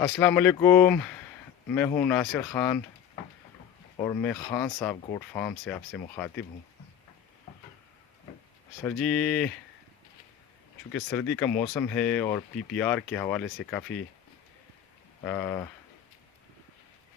السلام علیکم، میں ہوں ناصر خان اور میں خان صاحب گوٹ فارم سے آپ سے مخاطب ہوں۔ سر جی، چونکہ سردی کا موسم ہے اور پی پی آر کے حوالے سے کافی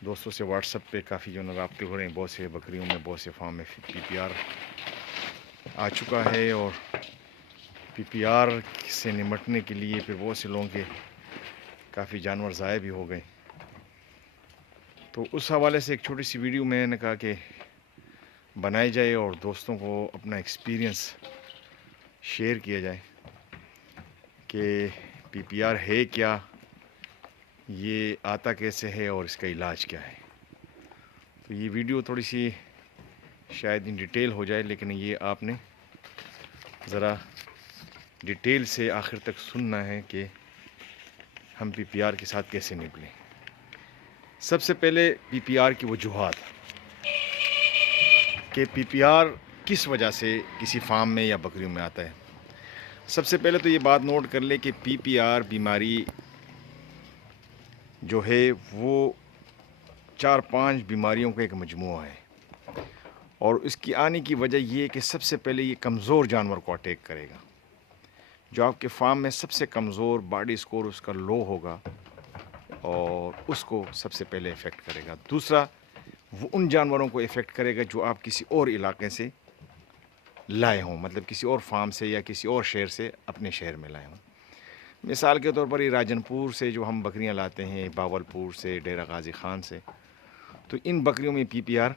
دوستوں سے واٹس ایپ پہ کافی رابطے ہو رہے ہیں، بہت سے بکریوں میں بہت سے فارم میں پی پی آر آ چکا ہے اور پی پی آر سے نمٹنے کے لیے پھر بہت سے لوگوں کے کافی جانور ضائع بھی ہو گئے۔ تو اس حوالے سے ایک چھوٹی سی ویڈیو میں نے کہا کہ بنائی جائے اور دوستوں کو اپنا ایکسپیرینس شیئر کیا جائے کہ پی پی آر ہے کیا، یہ آتا کیسے ہے اور اس کا علاج کیا ہے۔ تو یہ ویڈیو تھوڑی سی شاید ان ڈیٹیل ہو جائے، لیکن یہ آپ نے ذرا ڈیٹیل سے آخر تک سننا ہے کہ ہم پی پی آر کے ساتھ کیسے نپٹیں۔ سب سے پہلے پی پی آر کی وجوہات کہ پی پی آر کس وجہ سے کسی فارم میں یا بکریوں میں آتا ہے۔ سب سے پہلے تو یہ بات نوٹ کر لیں کہ پی پی آر بیماری جو ہے وہ 4-5 بیماریوں کا ایک مجموعہ ہے، اور اس کی آنے کی وجہ یہ ہے کہ سب سے پہلے یہ کمزور جانور کو اٹیک کرے گا۔ جو آپ کے فارم میں سب سے کمزور باڈی اسکور اس کا لو ہوگا اور اس کو سب سے پہلے افیکٹ کرے گا۔ دوسرا، وہ ان جانوروں کو افیکٹ کرے گا جو آپ کسی اور علاقے سے لائے ہوں، مطلب کسی اور فارم سے یا کسی اور شہر سے اپنے شہر میں لائے ہوں۔ مثال کے طور پر یہ راجن پور سے جو ہم بکریاں لاتے ہیں، باول پور سے، ڈیرہ غازی خان سے، تو ان بکریوں میں پی پی آر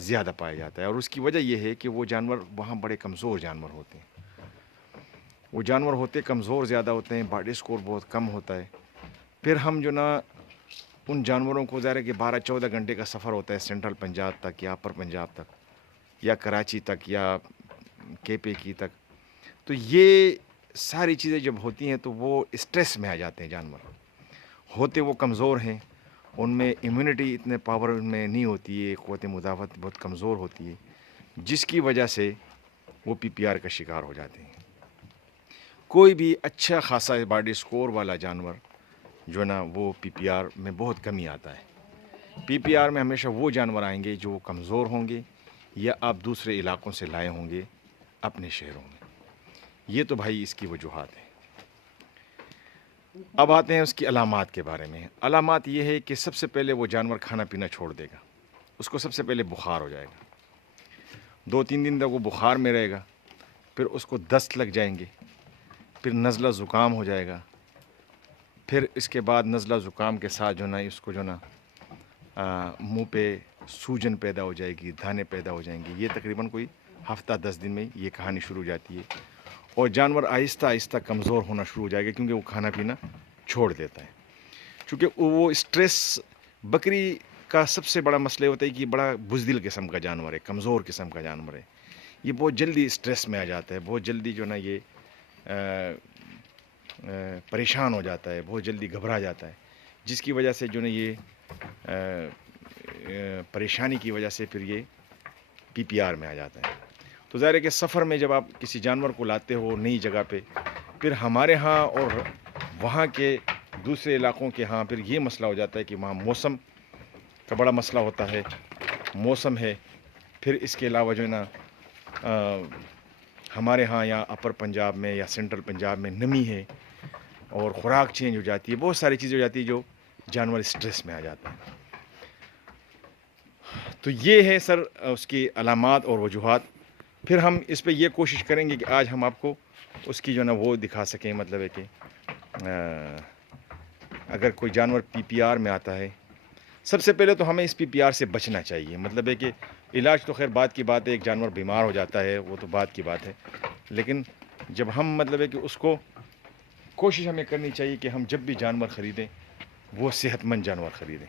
زیادہ پایا جاتا ہے، اور اس کی وجہ یہ ہے کہ وہ جانور وہاں بڑے کمزور جانور ہوتے ہیں۔ وہ جانور ہوتے کمزور زیادہ ہوتے ہیں، باڈی اسکور بہت کم ہوتا ہے۔ پھر ہم ان جانوروں کو ظاہر ہے کہ 12-14 گھنٹے کا سفر ہوتا ہے سینٹرل پنجاب تک یا اپر پنجاب تک یا کراچی تک یا کے پی کی تک، تو یہ ساری چیزیں جب ہوتی ہیں تو وہ اسٹریس میں آ جاتے ہیں۔ جانور ہوتے وہ کمزور ہیں، ان میں امیونٹی اتنے پاور ان میں نہیں ہوتی ہے، قوت مدافعت بہت کمزور ہوتی ہے، جس کی وجہ سے وہ پی پی آر کا شکار ہو جاتے ہیں۔ کوئی بھی اچھا خاصا باڈی اسکور والا جانور جو نا وہ پی پی آر میں بہت کمی آتا ہے۔ پی پی آر میں ہمیشہ وہ جانور آئیں گے جو کمزور ہوں گے یا آپ دوسرے علاقوں سے لائے ہوں گے اپنے شہروں میں۔ یہ تو بھائی اس کی وجوہات ہیں۔ اب آتے ہیں اس کی علامات کے بارے میں۔ علامات یہ ہے کہ سب سے پہلے وہ جانور کھانا پینا چھوڑ دے گا، اس کو سب سے پہلے بخار ہو جائے گا، 2-3 دن تک وہ بخار میں رہے گا، پھر اس کو دست لگ جائیں گے، پھر نزلہ زکام ہو جائے گا، پھر اس کے بعد نزلہ زکام کے ساتھ اس کو منہ پہ سوجن پیدا ہو جائے گی، دانے پیدا ہو جائیں گے۔ یہ تقریباً کوئی ہفتہ 10 دن میں یہ کہانی شروع ہو جاتی ہے، اور جانور آہستہ آہستہ کمزور ہونا شروع ہو جائے گا کیونکہ وہ کھانا پینا چھوڑ دیتا ہے۔ چونکہ وہ اسٹریس، بکری کا سب سے بڑا مسئلہ ہوتا ہے کہ یہ بڑا بزدل قسم کا جانور ہے، کمزور قسم کا جانور ہے۔ یہ بہت جلدی اسٹریس میں آ جاتا ہے، بہت جلدی یہ پریشان ہو جاتا ہے، بہت جلدی گھبرا جاتا ہے، جس کی وجہ سے یہ پریشانی کی وجہ سے پھر یہ پی پی آر میں آ جاتا ہے۔ تو ظاہر ہے کہ سفر میں جب آپ کسی جانور کو لاتے ہو نئی جگہ پہ، پھر ہمارے ہاں اور وہاں کے دوسرے علاقوں کے ہاں پھر یہ مسئلہ ہو جاتا ہے کہ وہاں موسم کا بڑا مسئلہ ہوتا ہے۔ موسم ہے، پھر اس کے علاوہ ہمارے ہاں یا اپر پنجاب میں یا سینٹرل پنجاب میں نمی ہے اور خوراک چینج ہو جاتی ہے، بہت ساری چیزیں ہو جاتی ہے جو جانور اسٹریس میں آ جاتا ہے۔ تو یہ ہے سر اس کی علامات اور وجوہات۔ پھر ہم اس پہ یہ کوشش کریں گے کہ آج ہم آپ کو اس کی وہ دکھا سکیں، مطلب ہے کہ اگر کوئی جانور پی پی آر میں آتا ہے، سب سے پہلے تو ہمیں اس پی پی آر سے بچنا چاہیے۔ مطلب ہے کہ علاج تو خیر بات کی بات ہے، ایک جانور بیمار ہو جاتا ہے وہ تو بات کی بات ہے، لیکن جب ہم مطلب ہے کہ اس کو کوشش ہمیں کرنی چاہیے کہ ہم جب بھی جانور خریدیں وہ صحت مند جانور خریدیں،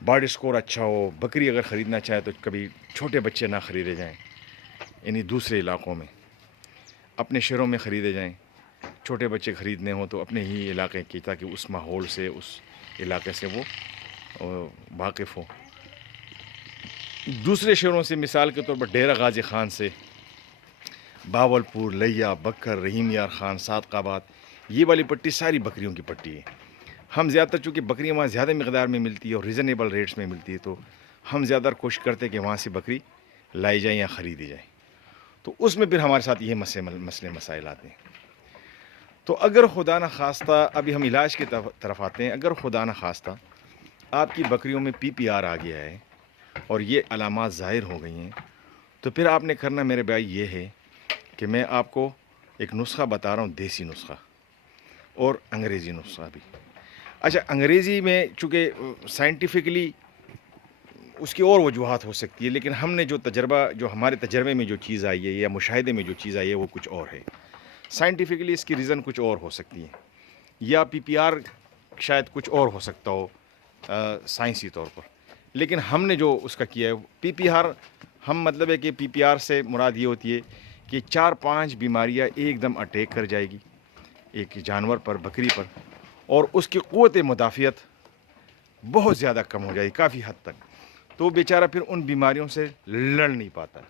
باڈی اسکور اچھا ہو۔ بکری اگر خریدنا چاہے تو کبھی چھوٹے بچے نہ خریدے جائیں، یعنی دوسرے علاقوں میں، اپنے شہروں میں خریدے جائیں۔ چھوٹے بچے خریدنے ہوں تو اپنے ہی علاقے کی، تاکہ اس ماحول سے، اس علاقے سے وہ واقف ہو۔ دوسرے شہروں سے مثال کے طور پر ڈیرہ غازی خان سے، باول پور، لیا، بکر، رحیم یار خان، صادق آباد، یہ والی پٹی ساری بکریوں کی پٹی ہے۔ ہم زیادہ تر چونکہ بکریاں وہاں زیادہ مقدار میں ملتی ہے اور ریزنیبل ریٹس میں ملتی ہے، تو ہم زیادہ تر کوشش کرتے ہیں کہ وہاں سے بکری لائی جائیں یا خریدی جائے، تو اس میں پھر ہمارے ساتھ یہ مسئلے مسائل آتے ہیں۔ تو اگر خدا نہ خواستہ، ابھی ہم علاج کی طرف آتے ہیں، اگر خدا نہ خواستہ آپ کی بکریوں میں پی پی آر آ گیا ہے اور یہ علامات ظاہر ہو گئی ہیں، تو پھر آپ نے کرنا میرے بھائی یہ ہے کہ میں آپ کو ایک نسخہ بتا رہا ہوں، دیسی نسخہ اور انگریزی نسخہ بھی۔ اچھا، انگریزی میں چونکہ سائنٹیفکلی اس کی اور وجوہات ہو سکتی ہے، لیکن ہم نے جو ہمارے تجربے میں جو چیز آئی ہے یا مشاہدے میں جو چیز آئی ہے وہ کچھ اور ہے۔ سائنٹیفکلی اس کی ریزن کچھ اور ہو سکتی ہے، یا پی پی آر شاید کچھ اور ہو سکتا ہو سائنسی طور پر، لیکن ہم نے جو اس کا کیا ہے پی پی آر، ہم مطلب ہے کہ پی پی آر سے مراد یہ ہوتی ہے کہ 4-5 بیماریاں ایک دم اٹیک کر جائے گی ایک جانور پر، بکری پر، اور اس کی قوت مدافعت بہت زیادہ کم ہو جائے گی کافی حد تک، تو بیچارہ پھر ان بیماریوں سے لڑ نہیں پاتا ہے۔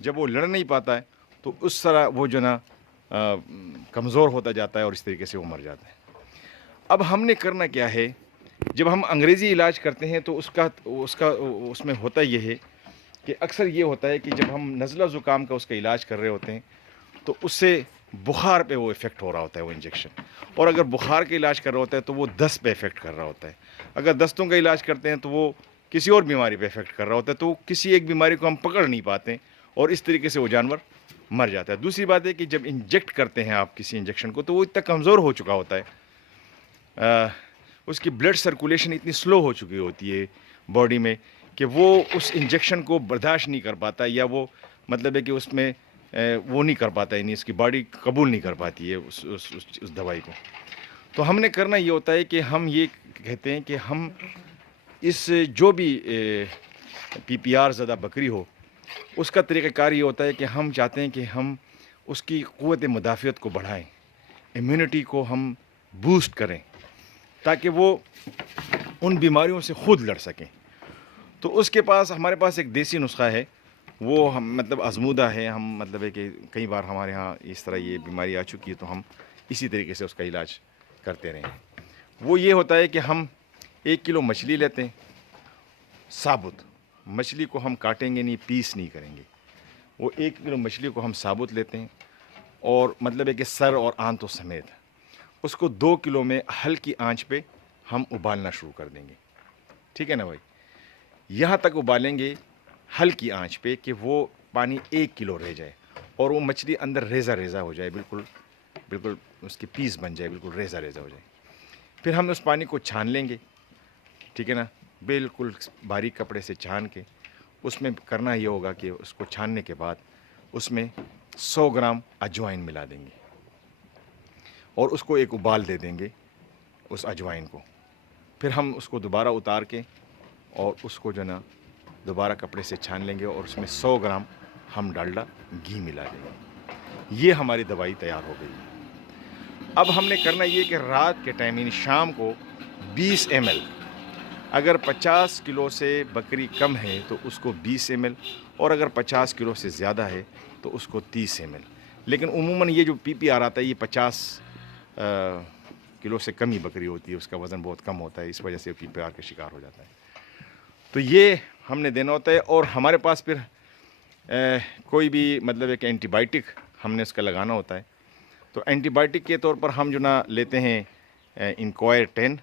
جب وہ لڑ نہیں پاتا ہے تو اس طرح وہ جو نا کمزور ہوتا جاتا ہے اور اس طریقے سے وہ مر جاتا ہے۔ اب ہم نے کرنا کیا ہے، جب ہم انگریزی علاج کرتے ہیں تو اس میں ہوتا یہ ہے کہ اکثر یہ ہوتا ہے کہ جب ہم نزلہ زکام کا اس کا علاج کر رہے ہوتے ہیں تو اس سے بخار پہ وہ ایفیکٹ ہو رہا ہوتا ہے وہ انجیکشن، اور اگر بخار کا علاج کر رہا ہوتا ہے تو وہ دست پہ ایفیکٹ کر رہا ہوتا ہے، اگر دستوں کا علاج کرتے ہیں تو وہ کسی اور بیماری پہ ایفیکٹ کر رہا ہوتا ہے، تو کسی ایک بیماری کو ہم پکڑ نہیں پاتے اور اس طریقے سے وہ جانور مر جاتا ہے۔ دوسری بات ہے کہ جب انجیکٹ کرتے ہیں آپ کسی انجیکشن کو تو وہ اتنا کمزور ہو چکا ہوتا ہے، اس کی بلڈ سرکولیشن اتنی سلو ہو چکی ہوتی ہے باڈی میں کہ وہ اس انجیکشن کو برداشت نہیں کر پاتا، یا وہ مطلب ہے کہ اس میں وہ نہیں کر پاتا، یعنی اس کی باڈی قبول نہیں کر پاتی ہے اس دوائی کو۔ تو ہم نے کرنا یہ ہوتا ہے کہ ہم یہ کہتے ہیں کہ ہم اس جو بھی پی پی آر زدہ بکری ہو، اس کا طریقہ کار یہ ہوتا ہے کہ ہم چاہتے ہیں کہ ہم اس کی قوت مدافعت کو بڑھائیں، امیونٹی کو ہم بوسٹ کریں تاکہ وہ ان بیماریوں سے خود لڑ سکیں۔ تو اس کے پاس ہمارے پاس ایک دیسی نسخہ ہے، وہ ہم مطلب آزمودہ ہے، ہم مطلب ہے کہ کئی بار ہمارے ہاں اس طرح یہ بیماری آ چکی ہے تو ہم اسی طریقے سے اس کا علاج کرتے رہے ہیں۔ وہ یہ ہوتا ہے کہ ہم 1 کلو مچھلی لیتے ہیں، ثابت مچھلی کو ہم کاٹیں گے نہیں، پیس نہیں کریں گے، وہ 1 کلو مچھلی کو ہم ثابت لیتے ہیں، اور مطلب ہے کہ سر اور آنتوں سمیت اس کو 2 کلو میں ہلکی آنچ پہ ہم ابالنا شروع کر دیں گے، ٹھیک ہے نا بھائی؟ یہاں تک ابالیں گے ہلکی آنچ پہ کہ وہ پانی 1 کلو رہ جائے اور وہ مچھلی اندر ریزہ ریزہ ہو جائے، بالکل اس کی پیس بن جائے، بالکل ریزہ ریزہ ہو جائے۔ پھر ہم اس پانی کو چھان لیں گے، ٹھیک ہے نا، بالکل باریک کپڑے سے چھان کے اس میں کرنا یہ ہوگا کہ اس کو چھاننے کے بعد اس میں 100 گرام اجوائن ملا دیں گے اور اس کو ایک ابال دے دیں گے اس اجوائن کو۔ پھر ہم اس کو دوبارہ اتار کے اور اس کو جو نا دوبارہ کپڑے سے چھان لیں گے اور اس میں 100 گرام ہم ڈالڈا گھی ملا دیں گے۔ یہ ہماری دوائی تیار ہو گئی۔ اب ہم نے کرنا یہ کہ رات کے ٹائم یعنی شام کو 20 ml، اگر 50 کلو سے بکری کم ہے تو اس کو 20 ml، اور اگر 50 کلو سے زیادہ ہے تو اس کو 30 ml، لیکن عموماً یہ جو پی پی آر آتا ہے یہ 50 کلو سے کم ہی بکری ہوتی ہے، اس کا وزن بہت کم ہوتا ہے، اس وجہ سے پی پی آر کا شکار ہو جاتا ہے۔ تو یہ ہم نے دینا ہوتا ہے، اور ہمارے پاس پھر کوئی بھی مطلب ہے کہ اینٹی بائیوٹک ہم نے اس کا لگانا ہوتا ہے، تو اینٹی بائیوٹک کے طور پر ہم جو نا لیتے ہیں انکوائر 10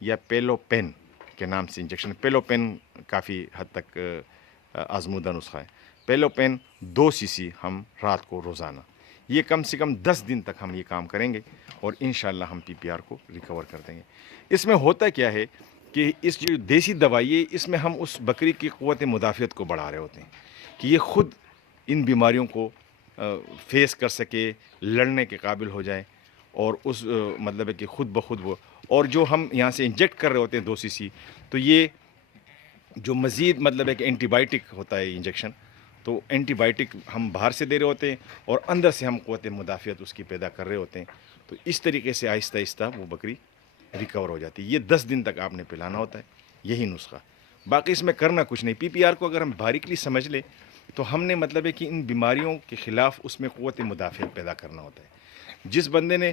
یا پیلو پین کے نام سے انجیکشن۔ پیلو پین کافی حد تک آزمودہ نسخہ ہے۔ پیلو پین 2 cc ہم رات کو روزانہ، یہ کم سے کم 10 دن تک ہم یہ کام کریں گے اور انشاءاللہ ہم پی پی آر کو ریکور کر دیں گے۔ اس میں ہوتا کیا ہے کہ اس جو دیسی دوائی ہے اس میں ہم اس بکری کی قوت مدافعت کو بڑھا رہے ہوتے ہیں کہ یہ خود ان بیماریوں کو فیس کر سکے، لڑنے کے قابل ہو جائے، اور اس مطلب ہے کہ خود بخود وہ، اور جو ہم یہاں سے انجیکٹ کر رہے ہوتے ہیں 2 cc، تو یہ جو مزید مطلب ہے کہ اینٹی بائیوٹک ہوتا ہے انجیکشن، تو اینٹی بائیوٹک ہم باہر سے دے رہے ہوتے ہیں اور اندر سے ہم قوت مدافعت اس کی پیدا کر رہے ہوتے ہیں، تو اس طریقے سے آہستہ آہستہ وہ بکری ریکور ہو جاتی ہے۔ یہ 10 دن تک آپ نے پلانا ہوتا ہے، یہی نسخہ، باقی اس میں کرنا کچھ نہیں۔ پی پی آر کو اگر ہم باریکلی سمجھ لیں تو ہم نے مطلب ہے کہ ان بیماریوں کے خلاف اس میں قوت مدافعت پیدا کرنا ہوتا ہے۔ جس بندے نے